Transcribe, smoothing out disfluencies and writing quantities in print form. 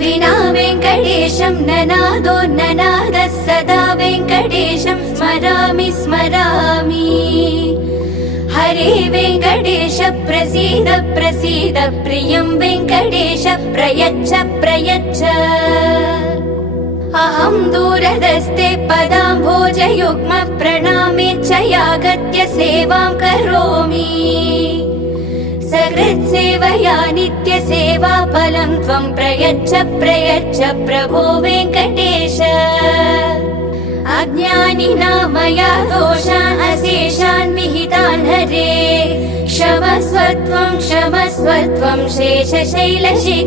विना वेङ्कटेशं ननादो ननादः सदा वेङ्कटेशं स्मरामि स्मरामि। हरे वेङ्कटेश प्रसीद प्रसीद प्रियं वेङ्कटेश प्रयच्छ प्रयच्छ। अहं दूरदस्ते पदाम्भोजयुग्म प्रणामेच्छयागत्य सेवां करोमि। सकृत्सेवया नित्यसेवा फलं त्वं प्रयच्छ प्रयच्छ प्रभो वेङ्कटेश। अज्ञानिना दोषान् अशेषान् विहितान् हरे क्षमस्व त्वं शेषशैलशिखामणे।